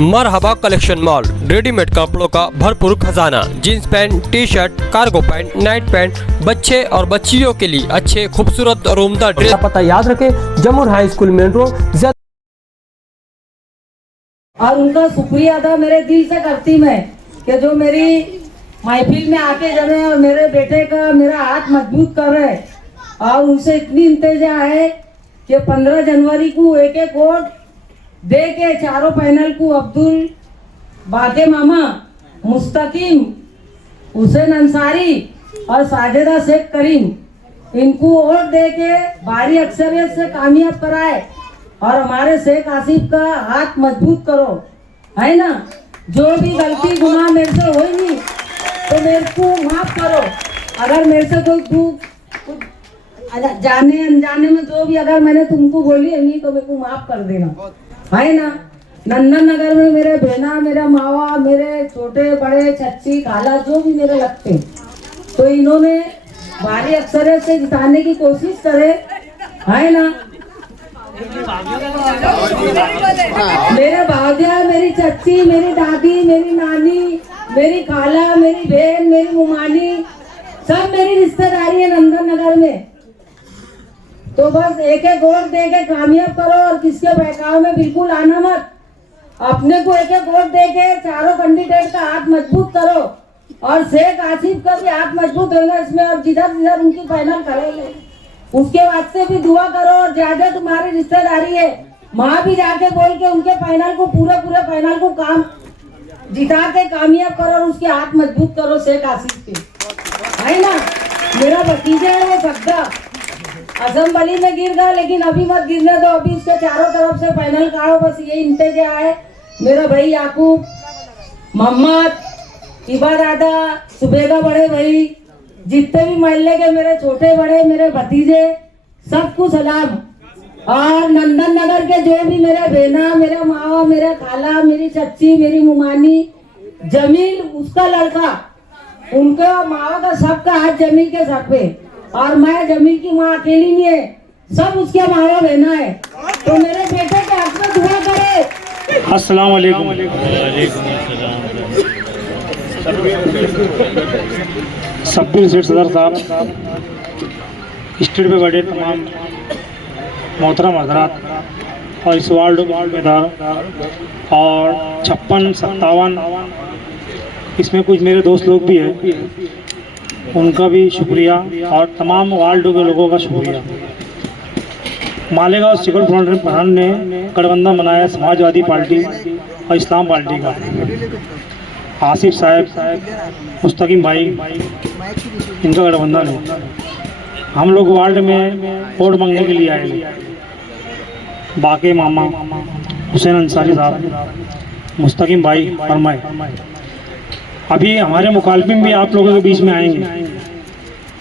मरहबा collection mall, readymade कपड़ों का भरपूर खजाना। Jeans pant, T shirt, cargo pant, night pant, बच्चे और बच्चियों के लिए अच्छे खूबसूरत और उम्दा ड्रेस। पता याद रखें, जमुर हाई स्कूल मेन रोड। और उनका शुक्रिया अदा मेरे दिल से करती मैं कि जो मेरी महफिल में आके जमे और मेरे बेटे का मेरा हाथ मजबूत कर रहे। और उनसे इतनी इंतजा है कि 15 जनवरी को एक एक वोट दे के चारों पैनल को अब्दुल, बाके मामा, मुस्तकीम, हुसैन अंसारी और साजिदा शेख करीम, इनको वोट दे के भारी अक्सरियत से कामयाब कराए और हमारे शेख आसिफ का हाथ मजबूत करो, है ना। जो भी गलती गुनाह मेरे से हुई नहीं तो मेरे को माफ करो। अगर मेरे से कोई कुछ जाने अनजाने में जो भी अगर मैंने तुमको बोली है नहीं तो मेरे को माफ कर देना, है ना। नंदन नगर में मेरे बहना, मेरा मावा, मेरे छोटे बड़े चच्ची खाला जो भी मेरे लगते तो इन्होंने भारी अक्सरियत से जिताने की कोशिश करे, है ना। मेरे भाग्या, मेरी चच्ची, मेरी दादी, मेरी नानी, मेरी खाला, मेरी बहन, मेरी मुमानी, सब मेरी रिश्तेदारी है नंदन नगर में। तो बस एक एक वोट दे के कामयाब करो और किसके बहकाव में बिल्कुल आना मत। अपने को एक एक वोट दे के चारों कैंडिडेट का हाथ मजबूत करो और शेख आसिफ का भी हाथ मजबूत होगा इसमें। और जिधर जिधर उनकी फाइनल करेंगे उसके वास्ते भी दुआ करो। और ज्यादा तुम्हारी रिश्तेदारी है, वहां भी जाके बोल के उनके फाइनल को पूरे फाइनल को काम जिता के कामयाब करो और उसके हाथ मजबूत करो शेख आसिफ के, है ना। मेरा भतीजा है वो सग्गा असम बली में गिर गया, लेकिन अभी मत गिरने दो, अभी इसके चारों तरफ से फाइनल काढ़ो, बस यही इंतजा है। मेरा भाई याकूब, मोहम्मद, इबा दादा, सुबेगा बड़े भाई, जितने भी मोहल्ले के मेरे छोटे बड़े मेरे भतीजे, सबको सलाम। और नंदन नगर के जो भी मेरे बहना, मेरा मावा, मेरा खाला, मेरी चच्ची, मेरी मुमानी, जमील उसका लड़का, उनका मावा का सबका हाथ जमील के सर पे। और मैं जमील की माँ अकेली नहीं है, सब उसके मावा बहना है। तो मेरे बेटे के हक में दुआ करे। अस्सलाम वालेकुम। सब्बिर सेठ सदर साहब, स्टेट पे बैठे तमाम मोहतरम हजरात और इस वार्ड मेदार और 56-57 इसमें कुछ मेरे दोस्त लोग भी हैं, उनका भी शुक्रिया और तमाम वार्ड के लोगों का शुक्रिया। मालेगांव सिविल प्रधान ने गठबंधन बनाया समाजवादी पार्टी और इस्लाम पार्टी का। आसिफ साहब, मुस्तकीम भाई, इनका गठबंधन है। हम लोग वार्ड में वोट मांगने के लिए आए। बाके मामा, हुसैन अंसारी साहब, मुस्तकीम भाई और मैं अभी हमारे मुखालफिन भी आप लोगों के बीच में आएंगे,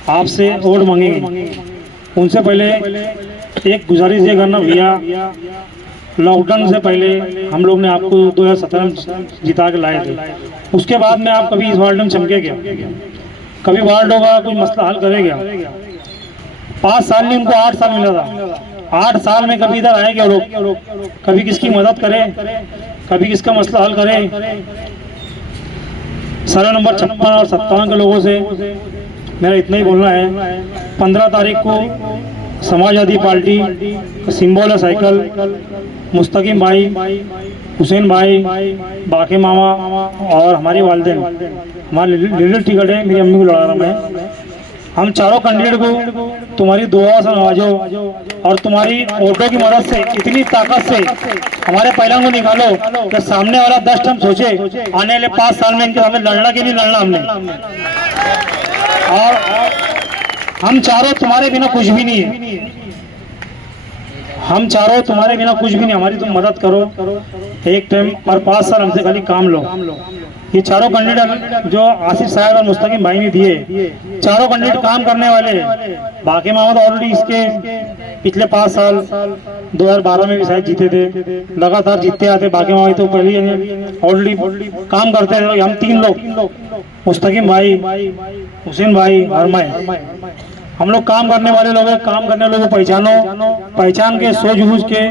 आपसे वोट मांगेंगे। उनसे पहले एक गुजारिश ये करना भैया, लॉकडाउन से पहले हम लोग ने आपको 2017 में जिता के लाए थे, उसके बाद में आप कभी इस वार्ड में चमके क्या? कभी वार्ड होगा कोई मसला हल करेगा? 5 साल में उनको 8 साल मिला था, 8 साल में कभी इधर आए क्या लोग? कभी किसकी मदद करें, कभी किसका मसला हल करें? सर्वे नंबर 56 और 57 के लोगों से मेरा इतना ही बोलना है। 15 तारीख को समाजवादी पार्टी का सिंबल है साइकिल। मुस्तकीम भाई, हुसैन भाई, बाके मामा और हमारी वालिदैन, हमारी लीडर टिकट है, मेरी अम्मी को लड़ा रहा मैं। हम चारों कैंडिडेट को तुम्हारी दुआ से नवाजो और तुम्हारी वोटों की मदद से, इतनी ताकत से हमारे पैनल को निकालो कि सामने वाला 10 टर्म सोचे आने वाले 5 साल में इनके हमें लड़ना कि नहीं लड़ना हमने। और हम चारों तुम्हारे बिना कुछ भी नहीं है, हम चारों तुम्हारे बिना कुछ भी नहीं, हमारी तुम मदद करो एक टाइम और 5 साल हमसे खाली काम लो। ये चारों कैंडिडेट जो आसिफ साहब और मुस्तकीम भाई ने दिए, चारों कैंडिडेट काम करने वाले हैं। बाकी मोहम्मद ऑलरेडी इसके पिछले 5 साल 2012 में भी शायद जीते थे, लगातार जीतते आते। बाकी मोहम्मद तो पहले ऑलरेडी काम करते थे। हम 3 लोग, मुस्तकीम भाई, हुसैन भाई और मैं, हम लोग काम करने वाले लोग हैं, काम करने वालों को पहचानो, पहचान के सूझबूझ के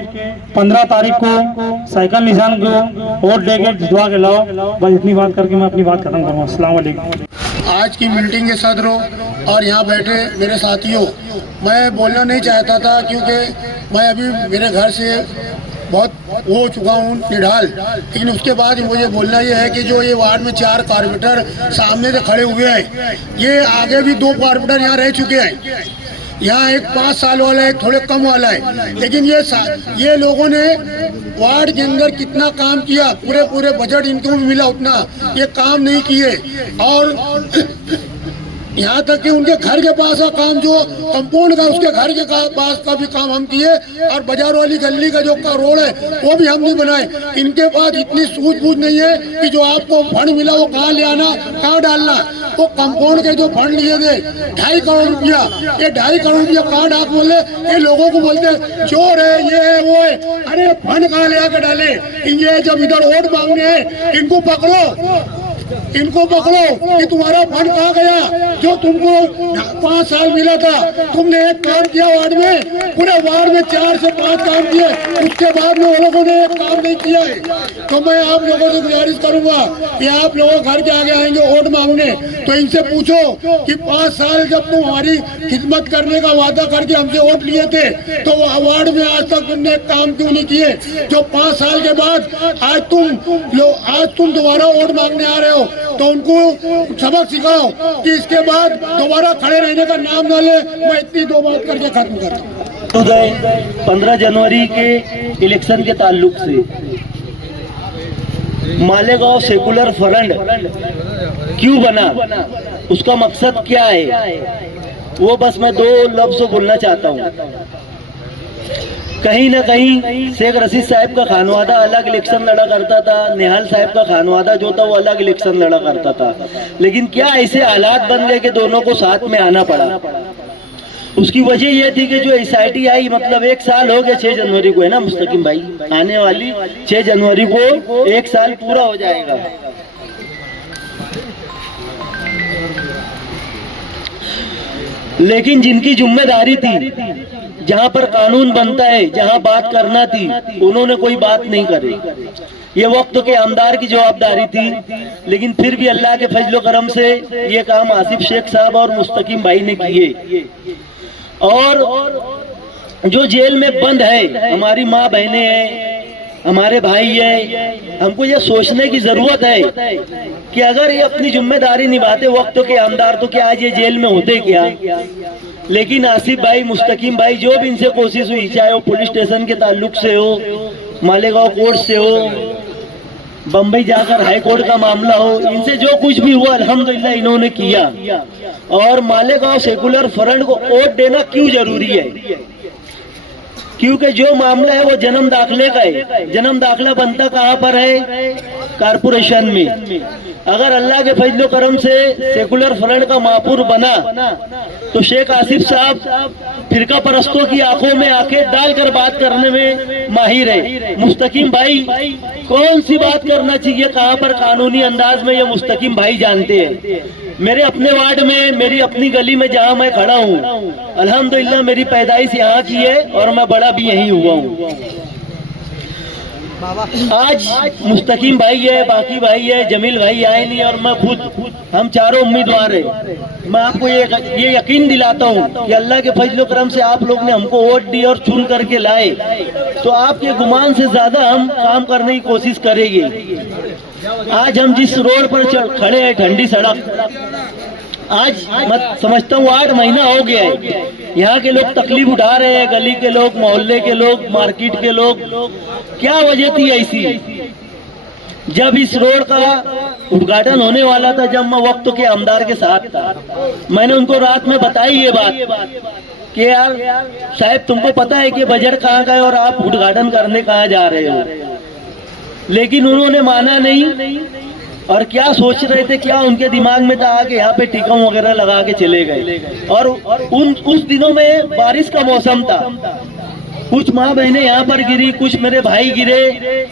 15 तारीख को साइकिल निशान को वोट दे के जितवा के लाओ। बस इतनी बात करके मैं अपनी बात खत्म करूँगा। अस्सलाम वालेकुम। आज की मीटिंग के सदरों और यहाँ बैठे मेरे साथियों, मैं बोलना नहीं चाहता था क्योंकि मैं अभी मेरे घर से बहुत हो चुका हूँ निढाल, लेकिन उसके बाद मुझे बोलना ये है कि जो ये वार्ड में 4 कारपोरेटर सामने से खड़े हुए हैं, ये आगे भी 2 कारपोरेटर यहाँ रह चुके हैं। यहाँ एक 5 साल वाला है, थोड़े कम वाला है, लेकिन ये लोगों ने वार्ड के अंदर कितना काम किया, पूरे बजट इनको भी मिला उतना, ये काम नहीं किए। और यहाँ तक कि उनके घर के पास का काम जो कंपाउंड का, उसके घर के पास का भी काम हम किए, और बाजार वाली गली का जो रोड है वो भी हम नहीं बनाए। इनके पास इतनी सूझबूझ नहीं है कि जो आपको फंड मिला वो कहाँ ले आना, कहाँ डालना। वो कंपाउंड के जो फंड लिए थे 2.5 करोड़ रुपया, ये 2.5 करोड़ रुपया कहाँ डाक बोले, ये लोगों को बोलते चोर है, ये है वो है। अरे फंड कहाँ ले आकर डाले? ये जब इधर वोट मांगने हैं इनको पकड़ो कि तुम्हारा फंड कहाँ गया जो तुमको 5 साल मिला था। तुमने एक काम किया वार्ड में, पूरे वार्ड में 4 से 5 काम किए, उसके बाद में वो लोगों ने एक काम नहीं किया है। तो मैं आप लोगों से गुजारिश करूंगा कि आप लोगों घर के आगे आएंगे वोट मांगने तो इनसे पूछो कि 5 साल जब तुम हमारी खिदमत करने का वादा करके हमसे वोट लिए थे तो वार्ड में आज तक तुमने एक काम क्यों नहीं किए? जो 5 साल के बाद आज तुम दोबारा वोट मांगने आ रहे हो तो उनको सबक सिखाओ कि इसके बाद दोबारा खड़े रहने का नाम न ले। मैं इतनी 2 बात करके खत्म करता हूँ। 15 जनवरी के इलेक्शन के ताल्लुक से मालेगांव सेकुलर फ्रंट क्यों बना, उसका मकसद क्या है, वो बस मैं 2 लफ्ज़ बोलना चाहता हूँ। कहीं ना कहीं शेख रशीद साहब का खानवादा अलग इलेक्शन लड़ा करता था, निहाल साहब का खानवादा जो था वो अलग इलेक्शन लड़ा करता था, लेकिन क्या ऐसे हालात बन गए कि दोनों को साथ में आना पड़ा। उसकी वजह यह थी कि जो SIT आई, मतलब 1 साल हो गया, 6 जनवरी को है ना मुस्तकीम भाई, आने वाली 6 जनवरी को 1 साल पूरा हो जाएगा। लेकिन जिनकी जिम्मेदारी थी, जहां पर कानून बनता है, जहां बात करना थी, उन्होंने कोई बात नहीं करी। ये वक्त के आमदार की जवाबदारी थी, लेकिन फिर भी अल्लाह के फजलो करम से ये काम आसिफ शेख साहब और मुस्तकीम भाई ने किए। और जो जेल में बंद है, हमारी माँ बहनें हैं, हमारे भाई है, हमको ये सोचने की जरूरत है कि अगर ये अपनी जिम्मेदारी निभाते वक्त के आमदार तो क्या आज ये जेल में होते क्या। लेकिन आसिफ भाई, मुस्तकीम भाई, जो भी इनसे कोशिश हुई, चाहे वो पुलिस स्टेशन के ताल्लुक से हो, मालेगांव कोर्ट से हो, बम्बई जाकर हाई कोर्ट का मामला हो, इनसे जो कुछ भी हुआ अल्हम्दुलिल्लाह इन्होंने किया। और मालेगांव सेकुलर फ्रंट को वोट देना क्यों जरूरी है? क्योंकि जो मामला है वो जन्म दाखिले का है। जन्म दाखिला बनता कहाँ पर है? कारपोरेशन में। अगर अल्लाह के फजलो करम से सेकुलर फ्रंट का महापुर बना तो शेख आसिफ साहब फिरका परस्तों की आंखों में आंखें डालकर बात करने में माहिर है। मुस्तकीम भाई कौन सी बात करना चाहिए, कहाँ पर कानूनी अंदाज में, ये मुस्तकीम भाई जानते हैं। मेरे अपने वार्ड में, मेरी अपनी गली में जहाँ मैं खड़ा हूँ, अल्हम्दुलिल्लाह मेरी पैदाइश यहाँ की है और मैं बड़ा भी यहीं हुआ हूँ। आज मुस्तकीम भाई है, बाकी भाई है, जमील भाई आए नहीं, और मैं खुद, हम चारों उम्मीदवार हैं। मैं आपको ये यकीन दिलाता हूँ कि अल्लाह के फजलो करम से आप लोग ने हमको वोट दी और चुन करके लाए, तो आपके गुमान से ज्यादा हम काम करने की कोशिश करेंगे। आज हम जिस रोड पर खड़े हैं, ठंडी सड़क, आज मैं समझता हूँ 8 महीना हो गया है। यहाँ के लोग तकलीफ उठा रहे हैं, गली के लोग, मोहल्ले के लोग, मार्केट के लोग। क्या वजह थी ऐसी? जब इस रोड का उद्घाटन होने वाला था, जब मैं वक्त के आमदार के साथ था, मैंने उनको रात में बताई ये बात कि यार साहब तुमको पता है कि बजट कहाँ का है और आप उद्घाटन करने कहाँ जा रहे हो। लेकिन उन्होंने माना नहीं, और क्या सोच रहे थे, क्या उनके दिमाग में था कि यहाँ पे टिकम वगैरह लगा के चले गए। और उस दिनों में बारिश का मौसम था, कुछ माँ बहनें यहाँ पर गिरी, कुछ मेरे भाई गिरे।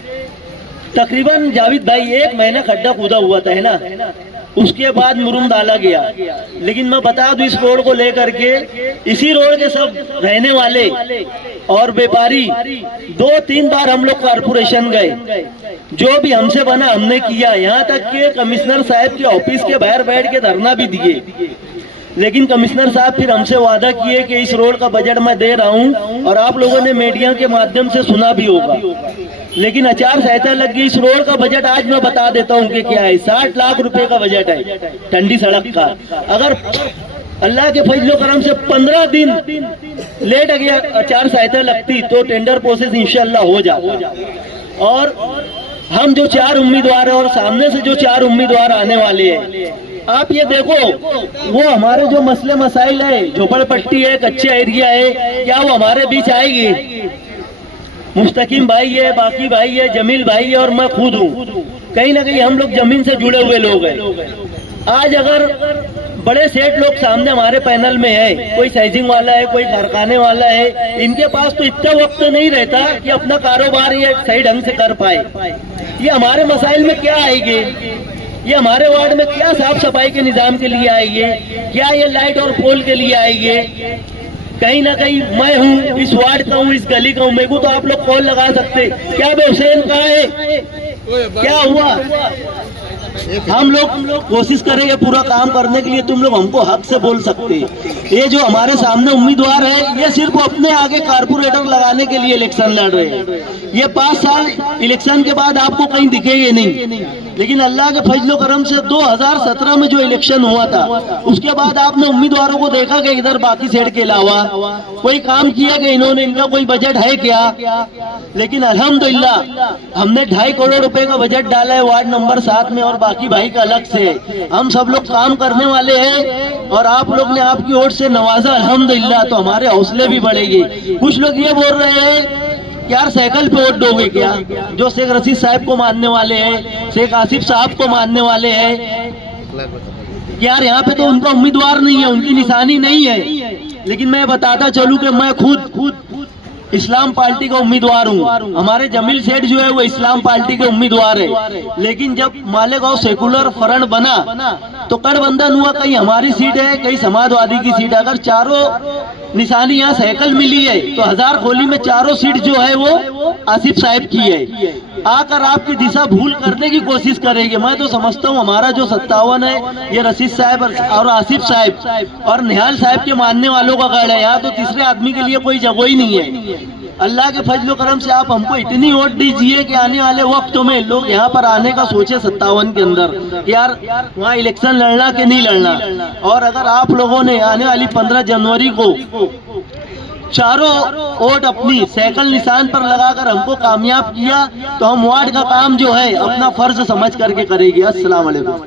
तकरीबन जावेद भाई 1 महीना खड्डा खुदा हुआ था, है ना। उसके बाद मुरुम डाला गया। लेकिन मैं बता दूं, इस रोड को लेकर के इसी रोड के सब रहने वाले और व्यापारी 2-3 बार हम लोग कारपोरेशन गए, जो भी हमसे बना हमने किया। यहाँ तक कि कमिश्नर साहब के ऑफिस के बाहर बैठ के धरना भी दिए, लेकिन कमिश्नर साहब फिर हमसे वादा किए कि इस रोड का बजट मैं दे रहा हूं, और आप लोगों ने मीडिया के माध्यम से सुना भी होगा। लेकिन आचार संहिता लग गई। इस रोड का बजट आज मैं बता देता हूं कि क्या है। 60 लाख रुपए का बजट है ठंडी सड़क का। अगर अल्लाह के फजलो करम से 15 दिन लेट गया आचार संहिता लगती तो टेंडर प्रोसेस इंशाल्लाह हो जाता। और हम जो 4 उम्मीदवार है और सामने से जो 4 उम्मीदवार आने वाले हैं, आप ये देखो, वो हमारे जो मसले मसाइल है, झोपड़पट्टी है, कच्चे एरिया है, क्या वो हमारे बीच आएगी? मुस्तकीम भाई है, बाकी भाई है, जमील भाई है और मैं खुद हूँ। कहीं ना कहीं हम लोग जमीन से जुड़े हुए लोग हैं। आज अगर बड़े सेठ लोग सामने हमारे पैनल में है, कोई साइजिंग वाला है, कोई कारखाने वाला है, इनके पास तो इतना वक्त नहीं रहता कि अपना कारोबार ये सही ढंग से कर पाए। ये हमारे मसाइल में क्या आएंगे? ये हमारे वार्ड में क्या साफ सफाई के निजाम के लिए आएंगे? क्या ये लाइट और पोल के लिए आएंगे? कहीं ना कहीं मैं हूँ, इस वार्ड का हूँ, इस गली का हूँ, मेरे को तो आप लोग कॉल लगा सकते, क्या बे हुसैन कहाँ है, क्या हुआ? हम लोग कोशिश करेंगे पूरा काम करने के लिए। तुम लोग हमको हक से बोल सकते। ये जो हमारे सामने उम्मीदवार है, ये सिर्फ अपने आगे कारपोरेटर लगाने के लिए इलेक्शन लड़ रहे हैं। ये 5 साल इलेक्शन के बाद आपको कहीं दिखेंगे नहीं। लेकिन अल्लाह के फजलो करम से 2017 में जो इलेक्शन हुआ था, उसके बाद आपने उम्मीदवारों को देखा कि इधर बाकी सेठ के अलावा कोई काम किया कि इन्होंने, इनका कोई बजट है क्या? लेकिन अल्हम्दुलिल्लाह हमने 2.5 करोड़ रुपए का बजट डाला है वार्ड नंबर 7 में, और बाकी भाई का अलग से। हम सब लोग काम करने वाले हैं और आप लोग ने आपकी ओर से नवाजा अल्हम्दुलिल्लाह, तो हमारे हौसले भी बढ़ेंगे। कुछ लोग ये बोल रहे हैं यार साइकिल पे वोट दोगे क्या? जो शेख रशीद साहब को मानने वाले हैं, शेख आसिफ साहब को मानने वाले हैं, यार यहाँ पे तो उनका उम्मीदवार नहीं है, उनकी निशानी नहीं है। लेकिन मैं बताता चलूं कि मैं खुद इस्लाम पार्टी का उम्मीदवार हूँ। हमारे जमील सेठ जो है वो इस्लाम पार्टी के उम्मीदवार है। लेकिन जब मालेगांव सेकुलर फ्रंट बना तो गठबंधन हुआ, कहीं हमारी सीट है, कहीं समाजवादी की सीट है। अगर चारों निशानी यहाँ साइकिल मिली है तो हजार खोली में चारों सीट जो है वो आसिफ साहब की है। आकर आपकी दिशा भूल करने की कोशिश करेंगे। मैं तो समझता हूँ हमारा जो 57 है, ये रशीद साहब और आसिफ साहब और निहाल साहब के मानने वालों का गढ़ है। यहाँ तो तीसरे आदमी के लिए कोई जगह ही नहीं है। अल्लाह के फजलो करम से आप हमको इतनी वोट दीजिए कि आने वाले वक्त में लोग यहाँ पर आने का सोचे 57 के अंदर, यार वहाँ इलेक्शन लड़ना कि नहीं लड़ना। और अगर आप लोगों ने आने वाली 15 जनवरी को चारों वोट अपनी साइकिल निशान पर लगाकर हमको कामयाब किया तो हम वार्ड का काम जो है अपना फर्ज समझ करके करेंगे। अस्सलाम वालेकुम।